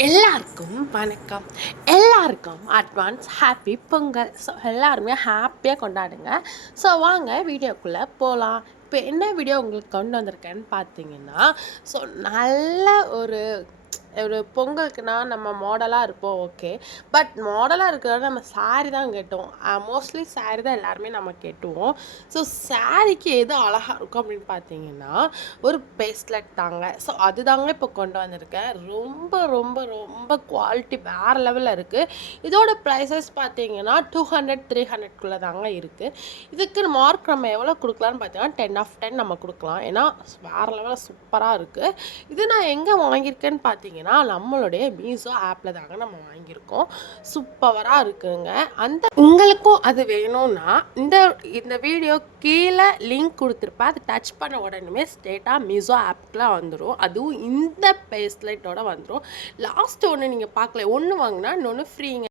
எல்லாருக்கும் வணக்கம். எல்லாருக்கும் அட்வான்ஸ் ஹாப்பி பொங்கல். ஸோ எல்லாருமே ஹாப்பியாக கொண்டாடுங்க. ஸோ வாங்க வீடியோக்குள்ளே போகலாம். இப்போ என்ன வீடியோ உங்களுக்கு கொண்டு வந்திருக்கேன்னு பார்த்தீங்கன்னா, ஸோ நல்ல ஒரு ஒரு பொங்கலுக்குனா நம்ம மாடலாக இருப்போம், ஓகே. பட் மாடலாக இருக்கிறத நம்ம சாரி தான் கேட்டோம். மோஸ்ட்லி சாரி தான் எல்லாருமே நம்ம கேட்டுவோம். ஸோ சாரிக்கு எது அழகாக இருக்கும் அப்படின்னு பார்த்தீங்கன்னா, ஒரு பேஸ்லெட் தாங்க. ஸோ அதுதாங்க இப்போ கொண்டு வந்திருக்கேன். ரொம்ப ரொம்ப ரொம்ப குவாலிட்டி வேறு லெவலில் இருக்குது. இதோட ப்ரைஸஸ் பார்த்தீங்கன்னா 200 300க்குள்ளே தாங்க இருக்குது. இதுக்கு மார்க் நம்ம எவ்வளோ கொடுக்கலான்னு பார்த்தீங்கன்னா 10/10 நம்ம கொடுக்கலாம். ஏன்னா வேறு லெவலில் சூப்பராக இருக்குது. இது நான் எங்கே வாங்கியிருக்கேன்னு பார்த்தீங்கன்னா நம்மளுடைய மீஷோ ஆப்பில் தாங்க நம்ம வாங்கியிருக்கோம். சூப்பராக இருக்குங்க. அந்த உங்களுக்கும் அது வேணும்னா இந்த இந்த வீடியோ கீழே லிங்க் கொடுத்துருப்பேன். அதை டச் பண்ண உடனே ஸ்ட்ரெயிட்டாக மீஷோ ஆப்க்குலாம் வந்துடும். அதுவும் இந்த பேஸ்லைட்டோட வந்துடும். லாஸ்ட் ஒன்று நீங்கள் பார்க்கல, ஒன்று வாங்கினா இன்னொன்று ஃப்ரீங்க.